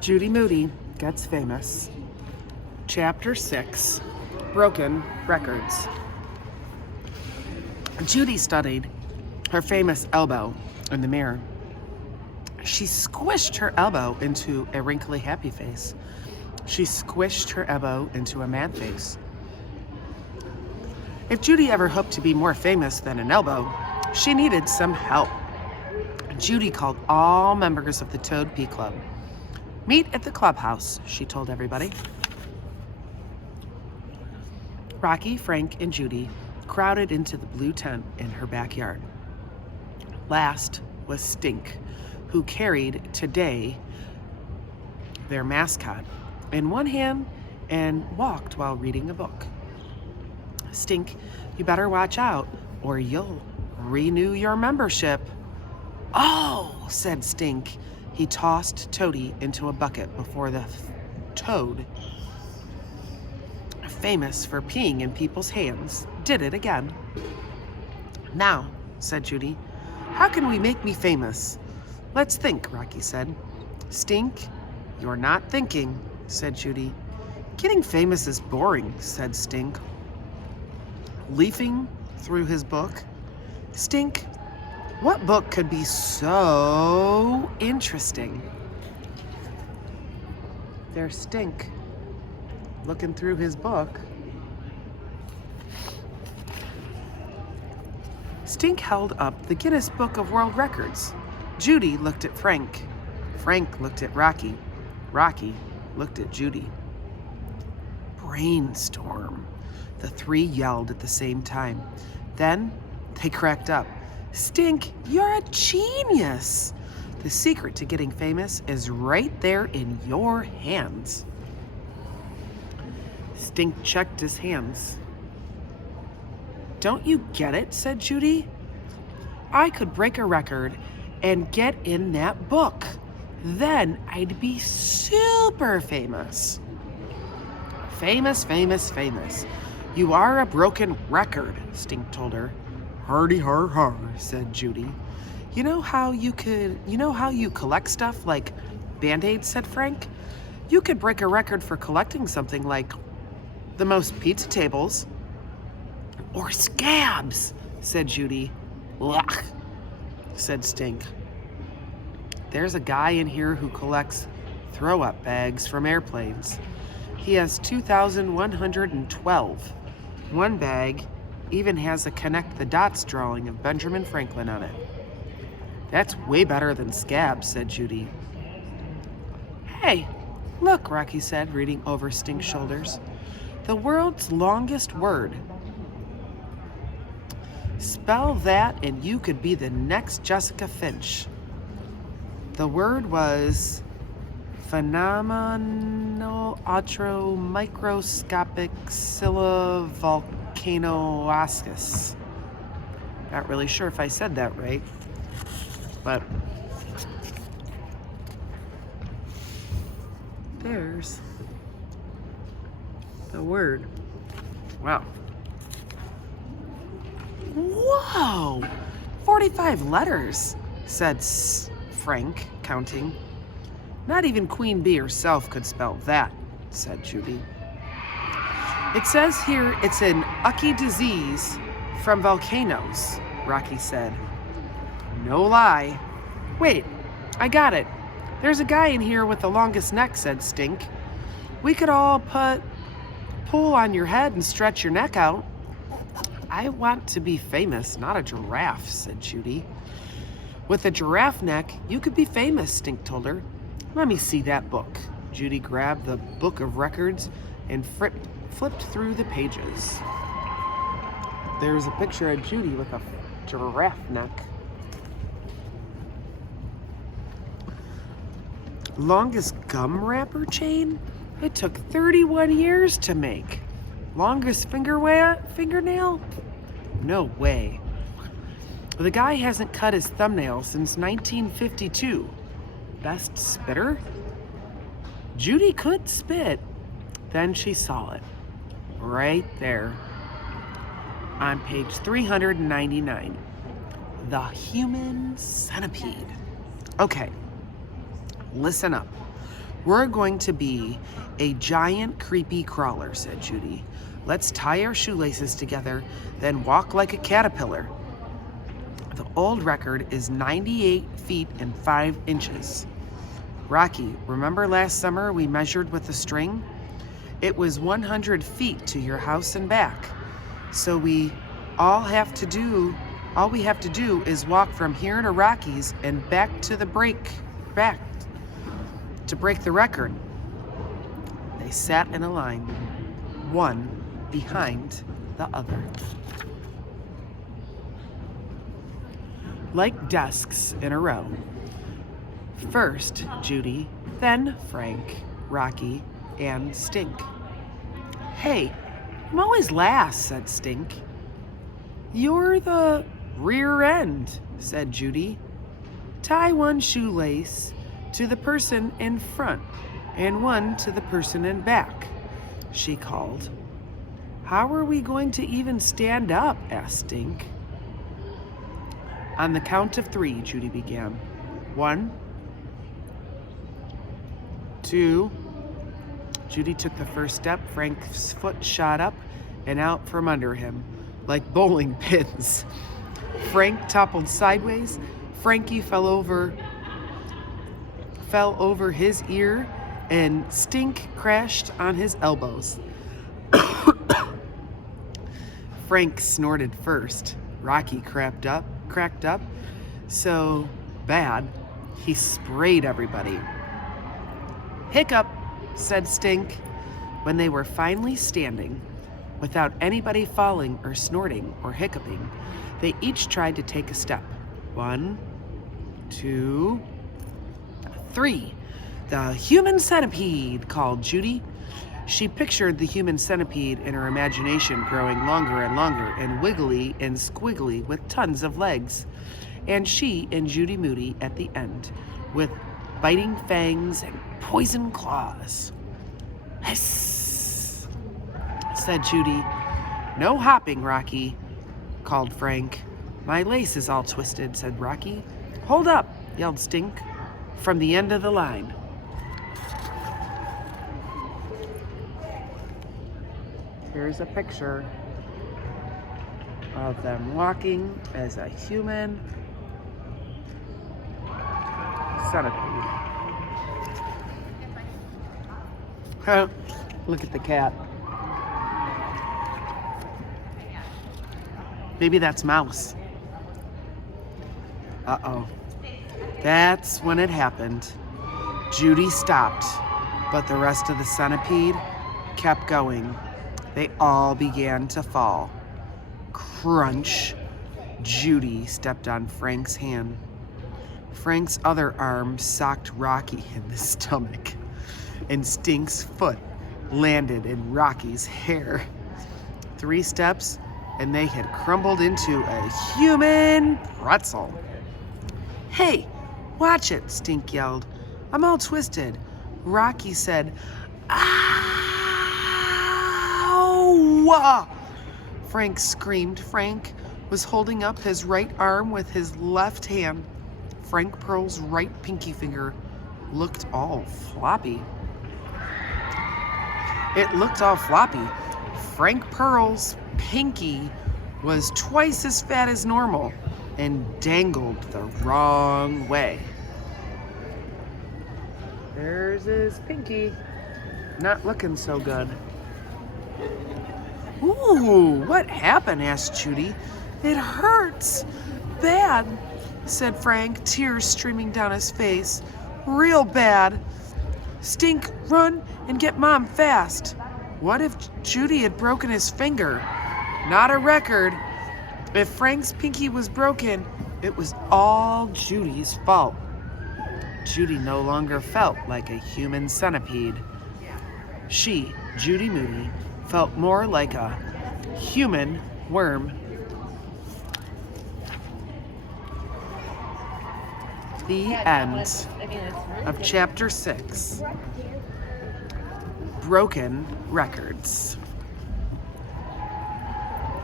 Judy Moody gets famous. Chapter 6, Broken Records. Judy studied her famous elbow in the mirror. She squished her elbow into a wrinkly happy face. She squished her elbow into a mad face. If Judy ever hoped to be more famous than an elbow, she needed some help. Judy called all members of the Toad Pea Club. Meet at the clubhouse, she told everybody. Rocky, Frank, and Judy crowded into the blue tent in her backyard. Last was Stink, who carried today their mascot in one hand and walked while reading a book. Stink, you better watch out or you'll renew your membership. Oh, said Stink. He tossed Toady into a bucket before the toad, famous for peeing in people's hands, did it again. Now, said Judy, how can we make me famous? Let's think, Rocky said. Stink, you're not thinking, said Judy. Getting famous is boring, said Stink. Leafing through his book, Stink, what book could be so interesting? There's Stink, looking through his book. Stink held up the Guinness Book of World Records. Judy looked at Frank. Frank looked at Rocky. Rocky looked at Judy. Brainstorm, the three yelled at the same time. Then they cracked up. Stink, you're a genius. The secret to getting famous is right there in your hands. Stink checked his hands. Don't you get it, said Judy. I could break a record and get in that book. Then I'd be super famous. Famous, famous, famous. You are a broken record, Stink told her. Hardy har har, said Judy. You know how you collect stuff like Band-Aids, said Frank? You could break a record for collecting something like the most pizza tables. Or scabs, said Judy. Ugh, said Stink. There's a guy in here who collects throw-up bags from airplanes. He has 2,112. One bag even has a connect the dots drawing of Benjamin Franklin on it. That's way better than scabs, said Judy. Hey, look, Rocky said, reading over Stink's shoulders. The world's longest word. Spell that and you could be the next Jessica Finch. The word was phenomenomicroscopic volcanoascus. Not really sure if I said that right, but there's the word. Wow. Whoa! 45 letters, said Frank, counting. Not even Queen Bee herself could spell that, said Judy. It says here it's an ucky disease from volcanoes, Rocky said. No lie. Wait, I got it. There's a guy in here with the longest neck, said Stink. We could all pull on your head and stretch your neck out. I want to be famous, not a giraffe, said Judy. With a giraffe neck, you could be famous, Stink told her. Let me see that book. Judy grabbed the book of records and flipped through the pages. There's a picture of Judy with a giraffe neck. Longest gum wrapper chain? It took 31 years to make. Longest fingernail? No way. The guy hasn't cut his thumbnail since 1952. Best spitter? Judy could spit. Then she saw it. Right there. On page 399. The human centipede. Okay, listen up. We're going to be a giant creepy crawler, said Judy. Let's tie our shoelaces together, then walk like a caterpillar. The old record is 98 feet and 5 inches. Rocky, remember last summer we measured with a string? It was 100 feet to your house and back. So all we have to do is walk from here to Rocky's and back to break the record. They sat in a line, one behind the other. Like desks in a row. First Judy, then Frank, Rocky, and Stink. Hey, I'm always last, said Stink. You're the rear end, said Judy. Tie one shoelace to the person in front and one to the person in back, she called. How are we going to even stand up? Asked Stink. On the count of 3, Judy began. 1, 2. Judy took the first step. Frank's foot shot up and out from under him, like bowling pins. Frank toppled sideways. Frankie fell over his ear, and Stink crashed on his elbows. Frank snorted first. Rocky cracked up so bad he sprayed everybody. Hiccup, said Stink. When they were finally standing, without anybody falling or snorting or hiccuping, they each tried to take a step. 1, 2, 3. The human centipede, called Judy. She pictured the human centipede in her imagination growing longer and longer and wiggly and squiggly with tons of legs. And she and Judy Moody at the end with biting fangs and poison claws. Hiss, said Judy. No hopping, Rocky, called Frank. My lace is all twisted, said Rocky. Hold up, yelled Stink from the end of the line. Here's a picture of them walking as a human centipede. Look at the cat. Maybe that's Mouse. Uh-oh. That's when it happened. Judy stopped, but the rest of the centipede kept going. They all began to fall. Crunch. Judy stepped on Frank's hand. Frank's other arm socked Rocky in the stomach, and Stink's foot landed in Rocky's hair. 3 steps, and they had crumbled into a human pretzel. Hey, watch it, Stink yelled. I'm all twisted. Rocky said, Ow! Frank screamed. Frank was holding up his right arm with his left hand. Frank Pearl's right pinky finger looked all floppy. It looked all floppy. Frank Pearl's pinky was twice as fat as normal and dangled the wrong way. There's his pinky. Not looking so good. Ooh, what happened? Asked Judy. It hurts bad, said Frank, tears streaming down his face. Real bad. Stink, run and get Mom fast. What if Judy had broken his finger? Not a record. If Frank's pinky was broken, it was all Judy's fault. Judy no longer felt like a human centipede. She, Judy Moody, felt more like a human worm. The end of chapter 6. Broken records.